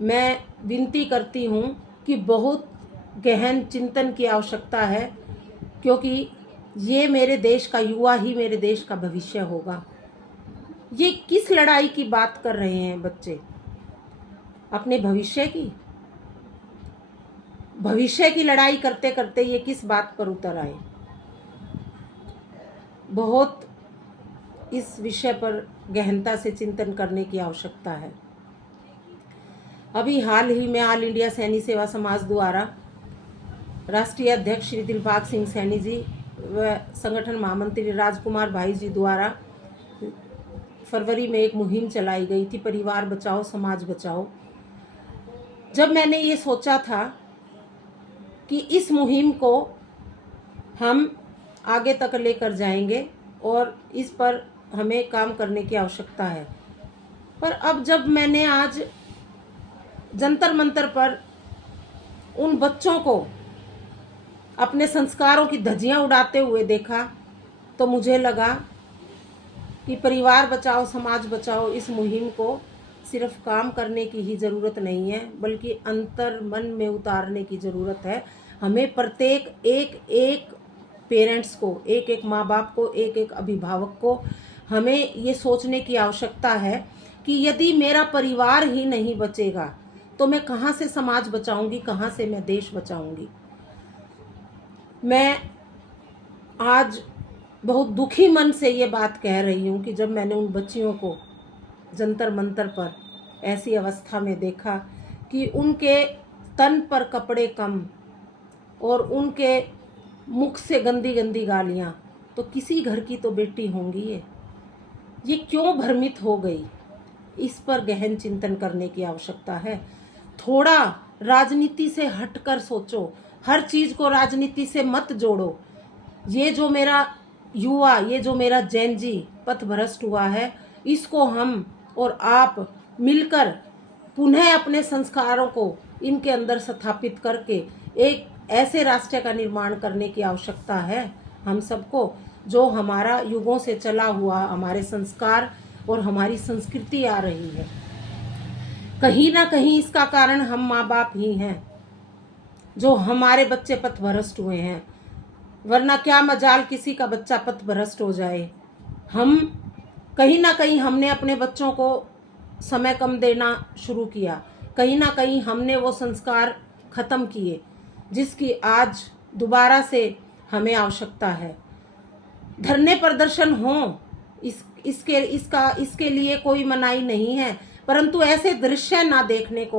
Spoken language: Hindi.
मैं विनती करती हूँ कि बहुत गहन चिंतन की आवश्यकता है, क्योंकि ये मेरे देश का युवा ही मेरे देश का भविष्य होगा। ये किस लड़ाई की बात कर रहे हैं बच्चे? अपने भविष्य की लड़ाई करते करते ये किस बात पर उतर आए? बहुत इस विषय पर गहनता से चिंतन करने की आवश्यकता है। अभी हाल ही में ऑल इंडिया सैनी सेवा समाज द्वारा राष्ट्रीय अध्यक्ष श्री दिलबाग सिंह सैनी जी व संगठन महामंत्री राजकुमार भाई जी द्वारा फरवरी में एक मुहिम चलाई गई थी, परिवार बचाओ समाज बचाओ। जब मैंने ये सोचा था कि इस मुहिम को हम आगे तक लेकर जाएंगे और इस पर हमें काम करने की आवश्यकता है, पर अब जब मैंने आज जंतर मंतर पर उन बच्चों को अपने संस्कारों की धज्जियां उड़ाते हुए देखा, तो मुझे लगा कि परिवार बचाओ समाज बचाओ इस मुहिम को सिर्फ काम करने की ही ज़रूरत नहीं है, बल्कि अंतर मन में उतारने की ज़रूरत है। हमें प्रत्येक एक एक पेरेंट्स को, एक एक माँ बाप को, एक एक अभिभावक को हमें ये सोचने की आवश्यकता है कि यदि मेरा परिवार ही नहीं बचेगा तो मैं कहाँ से समाज बचाऊंगी, कहाँ से मैं देश बचाऊंगी। मैं आज बहुत दुखी मन से ये बात कह रही हूँ कि जब मैंने उन बच्चियों को जंतर मंतर पर ऐसी अवस्था में देखा कि उनके तन पर कपड़े कम और उनके मुख से गंदी गंदी गालियाँ, तो किसी घर की तो बेटी होंगी ये क्यों भ्रमित हो गई? इस पर गहन चिंतन करने की आवश्यकता है। थोड़ा राजनीति से हटकर सोचो, हर चीज़ को राजनीति से मत जोड़ो। ये जो मेरा युवा, ये जो मेरा जैन जी पथभ्रष्ट हुआ है, इसको हम और आप मिलकर पुनः अपने संस्कारों को इनके अंदर स्थापित करके एक ऐसे राष्ट्र का निर्माण करने की आवश्यकता है हम सबको, जो हमारा युगों से चला हुआ हमारे संस्कार और हमारी संस्कृति आ रही है। कहीं ना कहीं इसका कारण हम माँ बाप ही हैं, जो हमारे बच्चे पथभ्रष्ट हुए हैं, वरना क्या मजाल किसी का बच्चा पथभ्रष्ट हो जाए। हम कहीं ना कहीं हमने अपने बच्चों को समय कम देना शुरू किया, कहीं ना कहीं हमने वो संस्कार खत्म किए जिसकी आज दोबारा से हमें आवश्यकता है। धरने प्रदर्शन हो, इसके लिए कोई मनाही नहीं है, परंतु ऐसे दृश्य ना देखने को